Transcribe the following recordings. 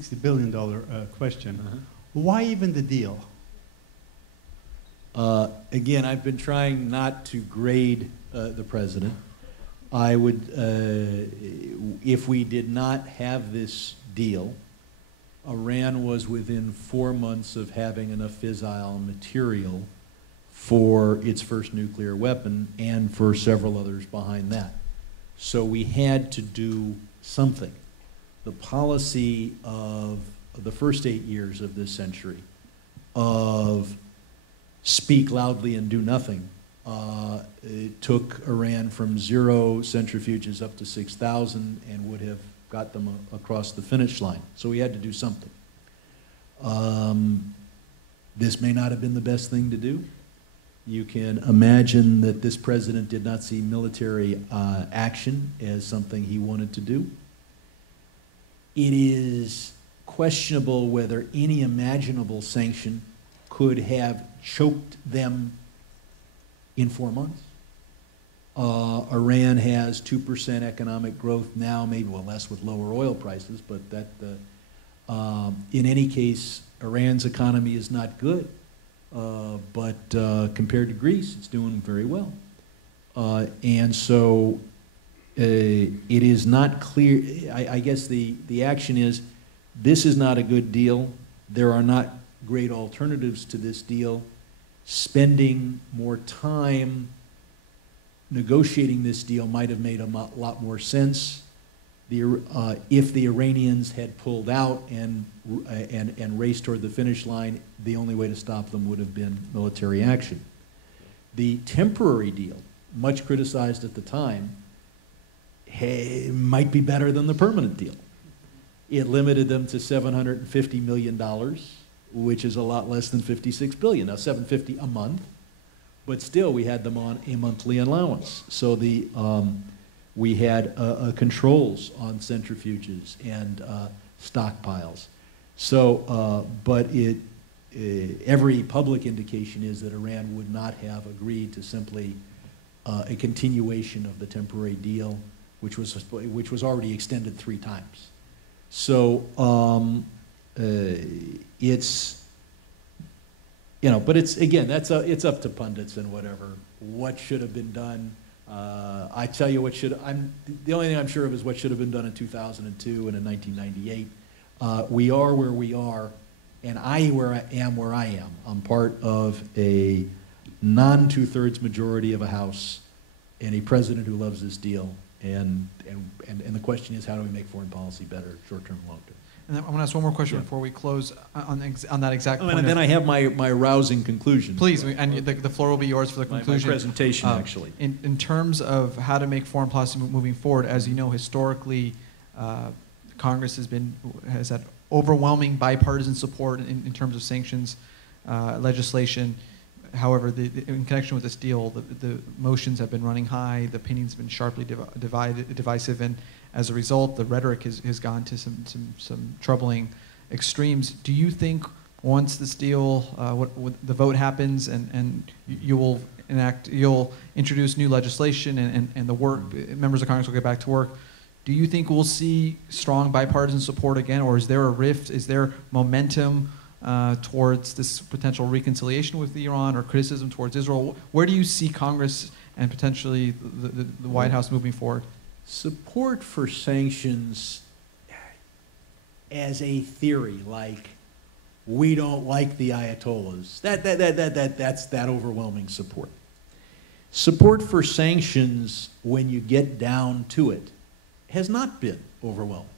$60 billion question. Why even the deal? Again, I've been trying not to grade the president. I would, if we did not have this deal, Iran was within 4 months of having enough fissile material for its first nuclear weapon and for several others behind that. So we had to do something. The policy of the first 8 years of this century of speak loudly and do nothing, it took Iran from 0 centrifuges up to 6,000 and would have got them across the finish line. So we had to do something. This may not have been the best thing to do. You can imagine that this president did not see military action as something he wanted to do. It is questionable whether any imaginable sanction could have choked them in 4 months. Iran has 2% economic growth now, maybe less with lower oil prices, but that in any case, Iran's economy is not good. But compared to Greece, it's doing very well. And so it is not clear. I guess the action is, this is not a good deal. There are not great alternatives to this deal. Spending more time negotiating this deal might have made a lot more sense. If the Iranians had pulled out and raced toward the finish line, the only way to stop them would have been military action. The temporary deal, much criticized at the time, might be better than the permanent deal. It limited them to $750 million, which is a lot less than $56 billion. Now, $750 a month, but still we had them on a monthly allowance. So we had controls on centrifuges and stockpiles. So, but every public indication is that Iran would not have agreed to simply a continuation of the temporary deal, which was already extended 3 times. So it's, you know, but it's, again, it's up to pundits and whatever. What should have been done? I tell you what the only thing I'm sure of is what should have been done in 2002 and in 1998. We are where we are, and I am where I am. I'm part of a non-2/3 majority of a House and a president who loves this deal. And the question is, how do we make foreign policy better, short-term, long-term? And I want to ask one more question before we close on that exact point. And then I have my rousing conclusion. Please, and the floor will be yours for the conclusion. My presentation, actually. In terms of how to make foreign policy moving forward, as you know, historically, Congress has had overwhelming bipartisan support in terms of sanctions legislation. However, in connection with this deal, the motions have been running high, the opinions have been sharply divisive, and as a result, the rhetoric has gone to some troubling extremes. Do you think once this deal, the vote happens, and you'll introduce new legislation, and members of Congress will get back to work, do you think we'll see strong bipartisan support again, or is there a rift? Is there momentum towards this potential reconciliation with Iran or criticism towards Israel? Where do you see Congress and potentially the White House moving forward? Support for sanctions as a theory, like we don't like the Ayatollahs, that's that overwhelming support. Support for sanctions, when you get down to it, has not been overwhelming.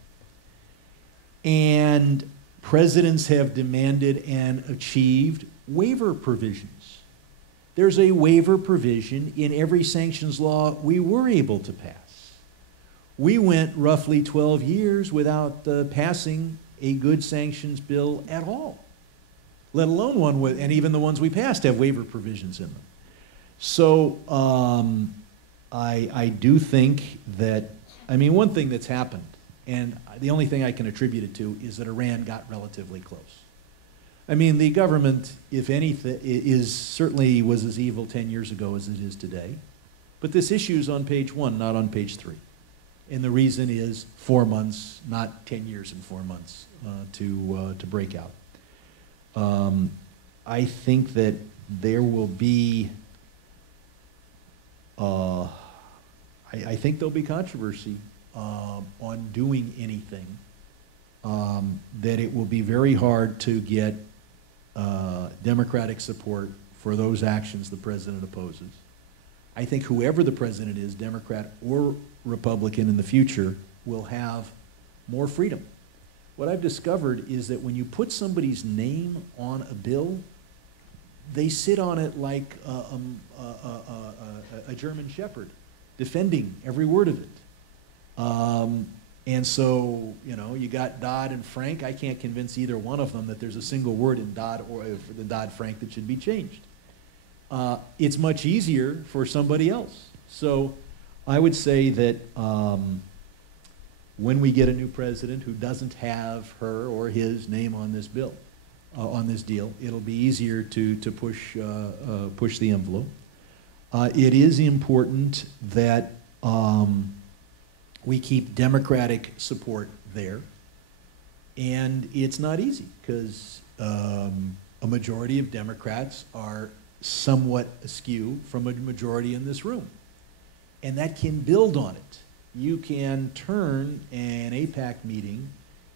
And presidents have demanded and achieved waiver provisions. There's a waiver provision in every sanctions law we were able to pass. We went roughly 12 years without passing a good sanctions bill at all, let alone one with, and even the ones we passed have waiver provisions in them. So I do think that, I mean, one thing that's happened, and the only thing I can attribute it to, is that Iran got relatively close. I mean, the government, if anything, certainly was as evil 10 years ago as it is today. But this issue is on page 1, not on page 3. And the reason is 4 months, not 10 years and 4 months to break out. I think that there will be, I think there'll be controversy on doing anything, that it will be very hard to get Democratic support for those actions the president opposes. I think whoever the president is, Democrat or Republican in the future, will have more freedom. What I've discovered is that when you put somebody's name on a bill, they sit on it like a German shepherd, defending every word of it. And so, you know, you got Dodd and Frank. I can't convince either one of them that there's a single word in Dodd or the Dodd-Frank that should be changed. It's much easier for somebody else. So I would say that when we get a new president who doesn't have her or his name on this bill, on this deal, it'll be easier to push the envelope. It is important that we keep Democratic support there, and it's not easy because a majority of Democrats are somewhat askew from a majority in this room, and that can build on it. You can turn an AIPAC meeting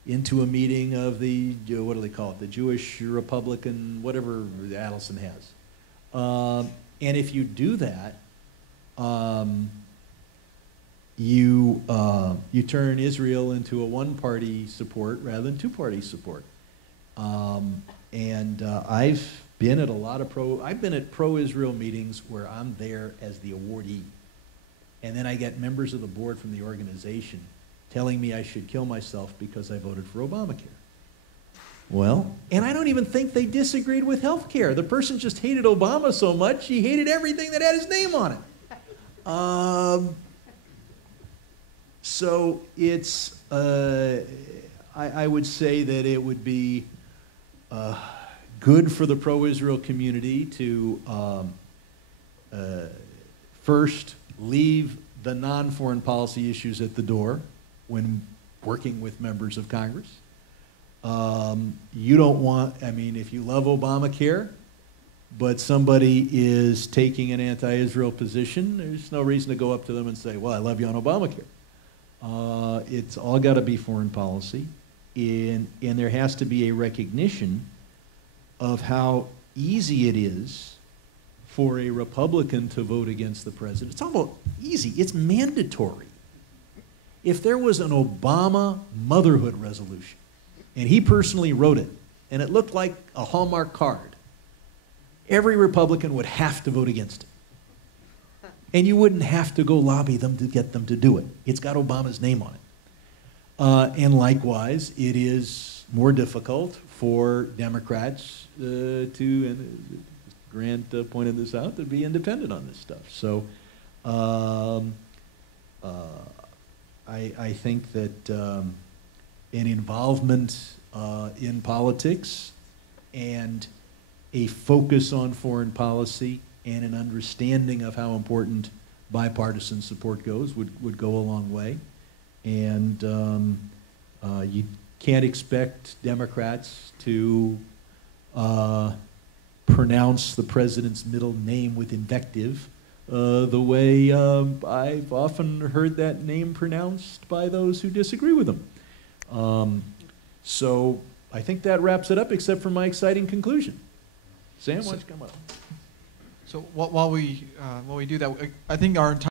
into a meeting of the, what do they call it, the Jewish Republican, whatever Adelson has. And if you do that, you turn Israel into a one-party support rather than two-party support. I've been at a lot of pro-Israel meetings where I'm there as the awardee. And then I get members of the board from the organization telling me I should kill myself because I voted for Obamacare. Well, and I don't even think they disagreed with health care. The person just hated Obama so much, he hated everything that had his name on it. So it's, I would say that it would be good for the pro-Israel community to first leave the non-foreign policy issues at the door when working with members of Congress. You don't want, I mean, if you love Obamacare, but somebody is taking an anti-Israel position, there's no reason to go up to them and say, well, I love you on Obamacare. It's all got to be foreign policy, and there has to be a recognition of how easy it is for a Republican to vote against the president. It's almost easy, it's mandatory. If there was an Obama motherhood resolution, and he personally wrote it, and it looked like a Hallmark card, every Republican would have to vote against it. And you wouldn't have to go lobby them to get them to do it. It's got Obama's name on it. And likewise, it is more difficult for Democrats and Grant pointed this out, to be independent on this stuff. So I think that an involvement in politics and a focus on foreign policy and an understanding of how important bipartisan support goes would go a long way. And you can't expect Democrats to pronounce the president's middle name with invective the way I've often heard that name pronounced by those who disagree with him. So I think that wraps it up, except for my exciting conclusion. Sam, why don't you come up? So while we do that, I think our entire